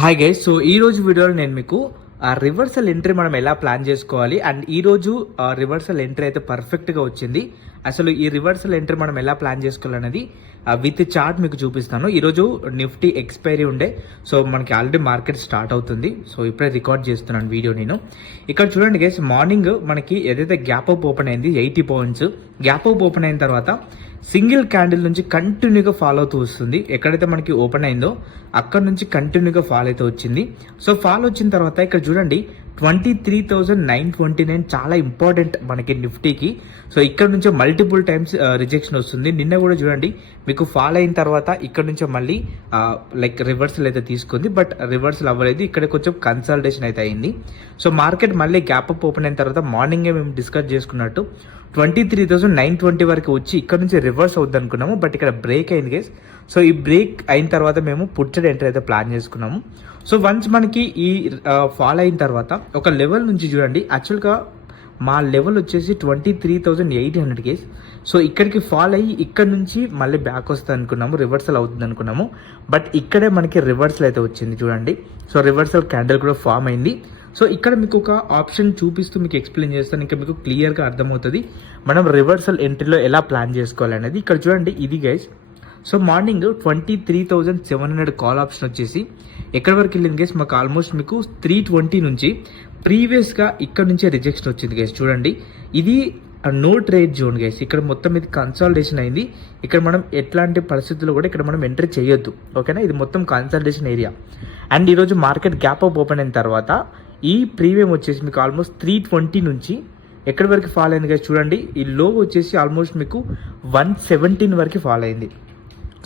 Hi guys, so ఈ రోజు వీడియోలో నేను మీకు రివర్సల్ ఎంట్రీ మనం ఎలా ప్లాన్ చేసుకోవాలి అండ్ ఈ రోజు రివర్సల్ ఎంట్రీ అయితే పర్ఫెక్ట్గా వచ్చింది. అసలు ఈ రివర్సల్ ఎంట్రీ మనం ఎలా ప్లాన్ చేసుకోవాలనేది విత్ చార్ట్ మీకు చూపిస్తాను. ఈరోజు నిఫ్టీ ఎక్స్పైరీ ఉండే, సో మనకి ఆల్రెడీ మార్కెట్ స్టార్ట్ అవుతుంది. సో ఇప్పుడే రికార్డ్ చేస్తున్నాను వీడియో నేను. ఇక్కడ చూడండి గైస్, మార్నింగ్ మనకి ఏదైతే గ్యాప్ అప్ ఓపెన్ అయింది 80 పాయింట్స్, గ్యాప్ అప్ ఓపెన్ అయిన తర్వాత సింగిల్ క్యాండిల్ నుంచి కంటిన్యూగా ఫాలో అవుతూ వస్తుంది. ఎక్కడైతే మనకి ఓపెన్ అయిందో అక్కడ నుంచి కంటిన్యూగా ఫాలో అయితే వచ్చింది. సో ఫాలో వచ్చిన తర్వాత ఇక్కడ చూడండి 23,929 చాలా ఇంపార్టెంట్ మనకి నిఫ్టీకి. సో ఇక్కడ నుంచి మల్టిపుల్ టైమ్స్ రిజెక్షన్ వస్తుంది. నిన్న కూడా చూడండి మీకు ఫాలో అయిన తర్వాత ఇక్కడ నుంచి మళ్ళీ లైక్ రివర్సల్ అయితే తీసుకుంది, బట్ రివర్సల్ అవ్వలేదు. ఇక్కడ కొంచెం కన్సల్టేషన్ అయితే అయింది. సో మార్కెట్ మళ్ళీ గ్యాప్ అప్ ఓపెన్ అయిన తర్వాత మార్నింగే మేము డిస్కస్ చేసుకున్నట్టు 23,920 వరకు వచ్చి ఇక్కడ నుంచి రివర్స్ అవుద్ది అనుకున్నాము, బట్ ఇక్కడ బ్రేక్ అయింది గైస్. సో ఈ బ్రేక్ అయిన తర్వాత మేము పుట్టెడ్ ఎంట్రీ అయితే ప్లాన్ చేసుకున్నాము. సో వన్స్ మనకి ఈ ఫాల్ అయిన తర్వాత ఒక లెవెల్ నుంచి చూడండి, యాక్చువల్గా మా లెవెల్ వచ్చేసి 23,800 గైస్. సో ఇక్కడికి ఫాల్ అయ్యి ఇక్కడ నుంచి మళ్ళీ బ్యాక్ వస్తుంది అనుకున్నాము, రివర్సల్ అవుతుంది అనుకున్నాము, బట్ ఇక్కడే మనకి రివర్సల్ అయితే వచ్చింది చూడండి. సో రివర్సల్ క్యాండిల్ కూడా ఫామ్ అయింది. సో ఇక్కడ మీకు ఒక ఆప్షన్ చూపిస్తూ మీకు ఎక్స్ప్లెయిన్ చేస్తాను, ఇంకా మీకు క్లియర్గా అర్థమవుతుంది మనం రివర్సల్ ఎంట్రీలో ఎలా ప్లాన్ చేసుకోవాలనేది. ఇక్కడ చూడండి ఇది guys. So morning 23,700 call option వచ్చేసి ఎక్కడి వరకు వెళ్ళింది గైస్, మాకు ఆల్మోస్ట్ మీకు 320 నుంచి ప్రీవియస్గా ఇక్కడ నుంచే రిజెక్షన్ వచ్చింది గైస్. చూడండి ఇది నో ట్రేడ్ జోన్ గైస్. ఇక్కడ మొత్తం ఇది కన్సాలిడేషన్ అయింది. ఇక్కడ మనం ఎట్లాంటి పరిస్థితుల్లో కూడా ఇక్కడ మనం ఎంట్రీ చేయొద్దు, ఓకేనా. ఇది మొత్తం కన్సల్టేషన్ ఏరియా. అండ్ ఈరోజు మార్కెట్ గ్యాప్ అప్ ఓపెన్ అయిన తర్వాత ఈ ప్రీమియం వచ్చేసి మీకు ఆల్మోస్ట్ 320 నుంచి ఎక్కడి వరకు ఫాల్ అయింది గైస్. చూడండి ఈ లో వచ్చేసి ఆల్మోస్ట్ మీకు 117 వరకు ఫాల్ అయింది.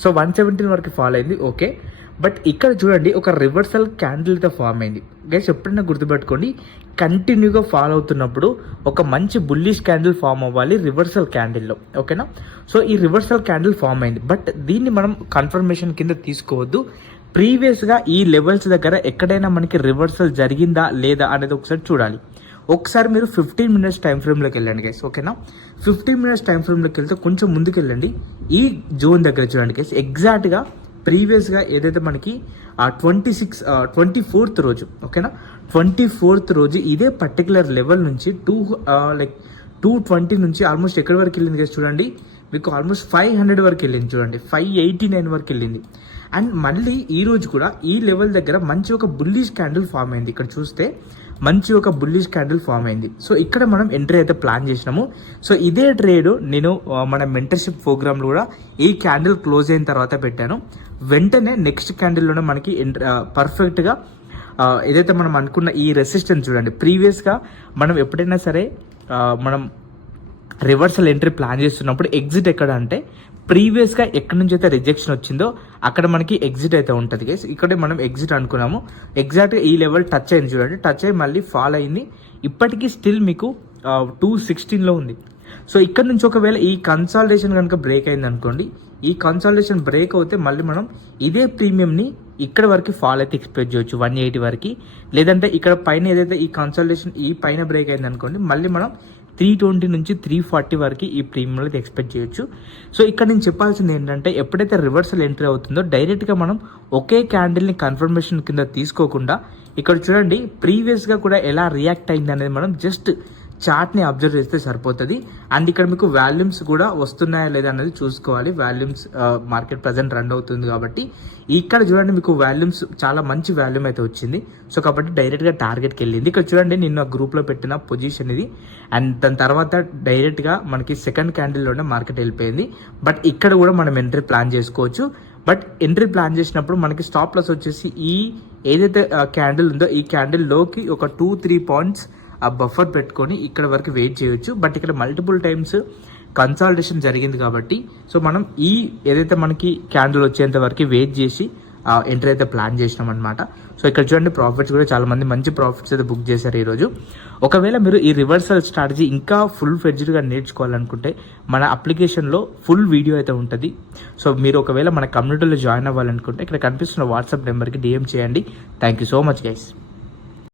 సో 117 వరకు ఫాల్ అయింది, ఓకే. బట్ ఇక్కడ చూడండి ఒక రివర్సల్ క్యాండిల్తో ఫామ్ అయింది గైస్. ఎప్పుడైనా గుర్తుపెట్టుకోండి, కంటిన్యూగా ఫాలో అవుతున్నప్పుడు ఒక మంచి బుల్లిష్ క్యాండిల్ ఫామ్ అవ్వాలి రివర్సల్ క్యాండిల్లో, ఓకేనా. సో ఈ రివర్సల్ క్యాండిల్ ఫామ్ అయింది, బట్ దీన్ని మనం కన్ఫర్మేషన్ కింద తీసుకోవద్దు. ప్రీవియస్గా ఈ లెవెల్స్ దగ్గర ఎక్కడైనా మనకి రివర్సల్ జరిగిందా లేదా అనేది ఒకసారి చూడాలి. ఒకసారి మీరు 15 మినిట్స్ టైం ఫ్రేమ్లోకి వెళ్ళండి గైస్, ఓకేనా. 15 మినిట్స్ టైం ఫ్రేమ్లోకి వెళ్తే కొంచెం ముందుకు వెళ్ళండి. ఈ జోన్ దగ్గర చూడండి గైస్, ఎగ్జాక్ట్గా ప్రీవియస్గా ఏదైతే మనకి 24th రోజు, ఓకేనా, 24th రోజు ఇదే పర్టికులర్ లెవెల్ నుంచి 220 నుంచి ఆల్మోస్ట్ ఎక్కడి వరకు వెళ్ళింది గైస్. చూడండి మీకు ఆల్మోస్ట్ 500 వరకు వెళ్ళింది, చూడండి 589 వరకు వెళ్ళింది. అండ్ మళ్ళీ ఈ రోజు కూడా ఈ లెవెల్ దగ్గర మంచి ఒక బుల్లిష్ క్యాండిల్ ఫామ్ అయింది. ఇక్కడ చూస్తే మంచి ఒక బుల్లిష్ క్యాండిల్ ఫామ్ అయింది. సో ఇక్కడ మనం ఎంట్రీ అయితే ప్లాన్ చేసినాము. సో ఇదే ట్రేడ్ నేను మన మెంటర్షిప్ ప్రోగ్రామ్లో కూడా ఈ క్యాండిల్ క్లోజ్ అయిన తర్వాత పెట్టాను. వెంటనే నెక్స్ట్ క్యాండిల్లోనే మనకి పర్ఫెక్ట్గా ఏదైతే మనం అనుకున్న ఈ రెసిస్టెన్స్ చూడండి. ప్రీవియస్గా మనం ఎప్పుడైనా సరే మనం రివర్సల్ ఎంట్రీ ప్లాన్ చేస్తున్నప్పుడు ఎగ్జిట్ ఎక్కడ అంటే ప్రీవియస్గా ఎక్కడి నుంచి అయితే రిజెక్షన్ వచ్చిందో అక్కడ మనకి ఎగ్జిట్ అయితే ఉంటుంది గైస్. ఇక్కడే మనం ఎగ్జిట్ అనుకున్నాము. ఎగ్జాక్ట్గా ఈ లెవెల్ టచ్ అయింది చూడండి, టచ్ అయ్యి మళ్ళీ ఫాల్ అయింది. ఇప్పటికీ స్టిల్ మీకు 216లో ఉంది. సో ఇక్కడ నుంచి ఒకవేళ ఈ కన్సాలిడేషన్ కనుక బ్రేక్ అయింది అనుకోండి, ఈ కన్సాలిడేషన్ బ్రేక్ అవుతే మళ్ళీ మనం ఇదే ప్రీమియంని ఇక్కడ వరకు ఫాల్ అయితే ఎక్స్పెక్ట్ చేయొచ్చు 180 వరకు. లేదంటే ఇక్కడ పైన ఏదైతే ఈ కన్సాలిడేషన్ ఈ పైన బ్రేక్ అయింది అనుకోండి, మళ్ళీ మనం 320 నుంచి 340 వరకు ఈ ప్రీమియంలో అయితే ఎక్స్పెక్ట్ చేయొచ్చు. సో ఇక్కడ నేను చెప్పాల్సింది ఏంటంటే ఎప్పుడైతే రివర్సల్ ఎంట్రీ అవుతుందో డైరెక్ట్గా మనం ఒకే క్యాండిల్ని కన్ఫర్మేషన్ కింద తీసుకోకుండా ఇక్కడ చూడండి ప్రీవియస్గా కూడా ఎలా రియాక్ట్ అయింది అనేది మనం జస్ట్ చార్ట్ని అబ్జర్వ్ చేస్తే సరిపోతుంది. అండ్ ఇక్కడ మీకు వాల్యూమ్స్ కూడా వస్తున్నాయా లేదా అనేది చూసుకోవాలి. వాల్యూమ్స్ మార్కెట్ ప్రజెంట్ రన్ అవుతుంది కాబట్టి ఇక్కడ చూడండి మీకు వాల్యూమ్స్ చాలా మంచి వాల్యూమ్ అయితే వచ్చింది. సో కాబట్టి డైరెక్ట్గా టార్గెట్కి వెళ్ళింది. ఇక్కడ చూడండి నిన్న గ్రూప్లో పెట్టిన పొజిషన్ ఇది. అండ్ దాని తర్వాత డైరెక్ట్గా మనకి సెకండ్ క్యాండిల్లోనే మార్కెట్ వెళ్ళిపోయింది. బట్ ఇక్కడ కూడా మనం ఎంట్రీ ప్లాన్ చేసుకోవచ్చు. బట్ ఎంట్రీ ప్లాన్ చేసినప్పుడు మనకి స్టాప్ లాస్ వచ్చేసి ఈ ఏదైతే క్యాండిల్ ఉందో ఈ క్యాండిల్లోకి ఒక 2-3 పాయింట్స్ ఆ బఫర్ పెట్టుకొని ఇక్కడ వరకు వెయిట్ చేయొచ్చు. బట్ ఇక్కడ మల్టిపుల్ టైమ్స్ కన్సాలిడేషన్ జరిగింది కాబట్టి సో మనం ఈ ఏదైతే మనకి క్యాండిల్ వచ్చేంత వరకు వెయిట్ చేసి ఎంట్రీ అయితే ప్లాన్ చేసినాం అనమాట. సో ఇక్కడ చూడండి ప్రాఫిట్స్ కూడా చాలా మంది మంచి ప్రాఫిట్స్ అయితే బుక్ చేశారు ఈరోజు. ఒకవేళ మీరు ఈ రివర్సల్ స్ట్రాటజీ ఇంకా ఫుల్ ఫ్లెడ్జ్డ్గా నేర్చుకోవాలనుకుంటే మన అప్లికేషన్లో ఫుల్ వీడియో అయితే ఉంటుంది. సో మీరు ఒకవేళ మన కమ్యూనిటీలో జాయిన్ అవ్వాలనుకుంటే ఇక్కడ కనిపిస్తున్న వాట్సాప్ నెంబర్కి DM చేయండి. Thank you so much guys.